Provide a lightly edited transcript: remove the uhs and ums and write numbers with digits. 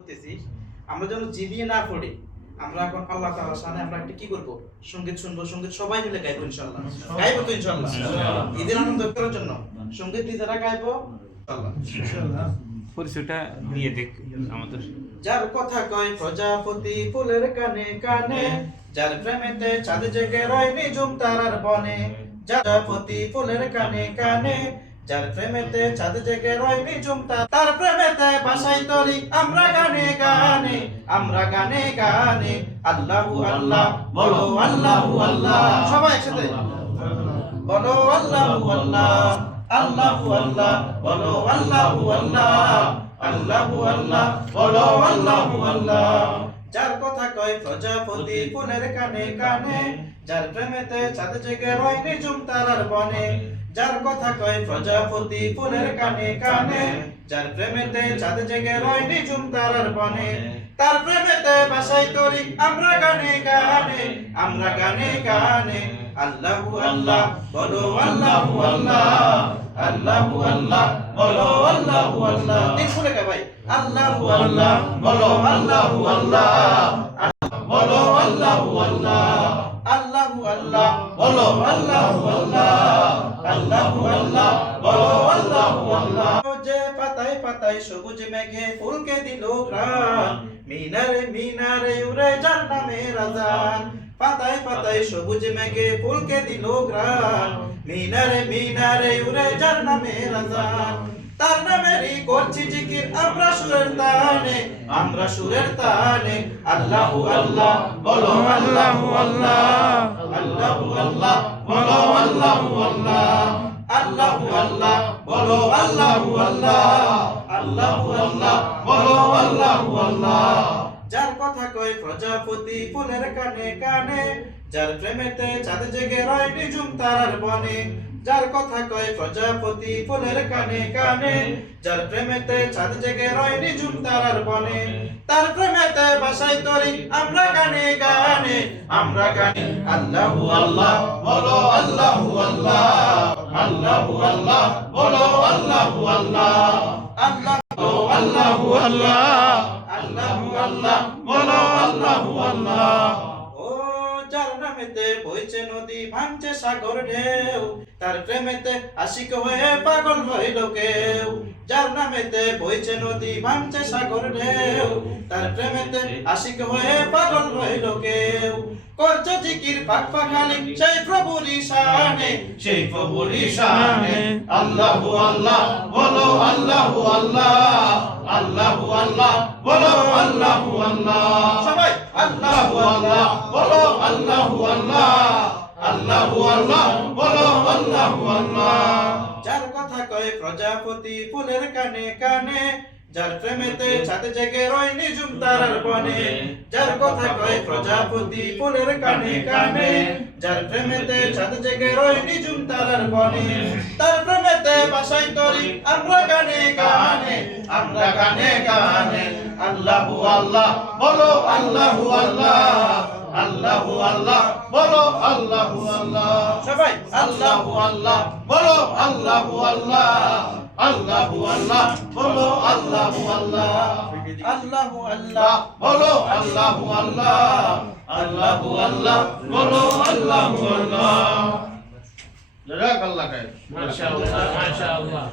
করতেছি আমরা যেন জিভিয়ে না পড়ি। আমরা এখন আল্লাহ তাআলার শানে আমরা একটা কি করব? সঙ্গীত শুনবো, সঙ্গীত সবাই মিলে গাইবো ইনশাআল্লাহ। গাইবো তো ইনশাআল্লাহ। ঈদের আনন্দ করার জন্য সঙ্গীত নিজেরা গাইবো ইনশাআল্লাহ। পরিচয়টা দিয়ে দেখ আমাদের। যার কথা কয় প্রজাপতি ফুলের কানে কানে, যার প্রেমেতে চাঁদ জেগে রয় নিজুম তারার বনে। প্রজাপতি ফুলের কানে কানে, যার প্রেমেতে চাঁদ জেগে রয় নিজুম তার প্রেমেতে বাসাই তরি আমরা গানে গানে, আমরা গানে গানে। আল্লাহু আল্লাহ বলো, আল্লাহু আল্লাহ সবাই একসাথে বলো, আল্লাহু আল্লাহ, আল্লাহু আল্লাহ বলো, আল্লাহু আল্লাহ, আল্লাহু আল্লাহ বলো, আল্লাহু আল্লাহ। যার কথা কয় প্রজাপতি ফুলের কানে কানে, যার প্রেমেতে চাঁদ জেগে রয় নিজুম তারার বনে। যার কথা কয় প্রজাপতি ফুলের কানে কানে, যার প্রেমেতে চাঁদ জেগে রয় নিজুম তারার বনে। তার প্রেমেতে বাসাই তরি আমরা গানে গানে, আমরা গানে গানে। আল্লাহু আল্লাহ বলো, আল্লাহু আল্লাহ, আল্লাহু আল্লাহ বলো, আল্লাহু আল্লাহ। তিন ফুলে কে ভাই আল্লাহু আল্লাহ বলো, আল্লাহু আল্লাহ, বলো আল্লাহু আল্লাহ, আল্লাহু আল্লাহ বলো, আল্লাহু আল্লাহ, আল্লাহু আল্লাহ বলো, আল্লাহু আল্লাহ। যে পাতায় পাতায় সবুজ মেঘে ফুলকে দিল ঘ্রাণ, মিনারে মিনারে উড়ে যার নামে রাজান। পাতায় পাতায় সবুজ মেঘে ফুলকে দিল ঘ্রাণ, মিনারে মিনারে উড়ে যার নামে রাজান। তার নামেরই করছি জিকির আমরা সুরের তানে, আমরা সুরের তানে। আল্লাহু আল্লাহ বলো, আল্লাহু আল্লাহ, আল্লাহু আল্লাহ বলো, আল্লাহু আল্লাহ, আল্লাহু আল্লাহ বলো, আল্লাহু আল্লাহ, আল্লাহু আল্লাহ বলো, আল্লাহু আল্লাহ। যার কথা কয় প্রজাপতি ফুলের কানে কানে, যার প্রেমেতে চাঁদ জেগে রয় নিজুম তারার বনে। যার কথা কয় প্রজাপতি ফুলের কানে কানে, যার প্রেমেতে চাঁদ জেগে রয় নিজুম তারার বনে। তার প্রেমেতে বাসাই তরি আমরা গানে গানে, আমরা গানে। আল্লাহু আল্লাহ বলো, আল্লাহু আল্লাহ, আল্লাহু আল্লাহ বলো, আল্লাহু আল্লাহ, আল্লাহু আল্লাহু আল্লাহ, আল্লাহু আল্লাহ বলো, আল্লাহু আল্লাহ। ও যার নামেতে বইছে নদী ভাঙছে সাগর ঢেউ, তার প্রেমেতে আশিক হয়ে পাগল হইল কেউ। যার নামেতে বইছে নদী ভাঙছে সাগর ঢেউ, তার প্রেমেতে আশিক হয়ে পাগল হইল কেউ। করছে জিকির পাক পাখালি সেই প্রভুর শানে, সেই প্রভুর শানে। আল্লাহু আল্লাহ বলো, আল্লাহু আল্লাহ, আল্লাহু আল্লাহ বলো, আল্লাহু আল্লাহ সবাই। আল্লাহু আল্লাহ বলো, আল্লাহু আল্লাহ, আল্লাহু আল্লাহ বলো, আল্লাহু আল্লাহ। যার কথা কয় প্রজাপতি ফুলের কানে কানে, যার প্রেমেতে চাঁদ জেগে রয় নিজুম তারার বনে। যার কথা কয় প্রজাপতি ফুলের কানে কানে, যার প্রেমেতে চাঁদ জেগে রয় নিজুম তারার বনে। তার প্রেমেতে বাসাই তরি আমরা গানে গানে, আমরা গানে গানে। আল্লাহু আল্লাহ বলো, আল্লাহু আল্লাহ, আল্লাহু আল্লাহ বলো, আল্লাহু আল্লাহ সবাই। আল্লাহু আল্লাহ বলো, আল্লাহু আল্লাহ, আল্লাহু আল্লাহ বলো, আল্লাহু আল্লাহ, আল্লাহু আল্লাহ বলো, আল্লাহু আল্লাহ, আল্লাহু আল্লাহ বলো, আল্লাহু আল্লাহ। জাযাকাল্লাহ খাইর। মাশাআল্লাহ, মাশাআল্লাহ।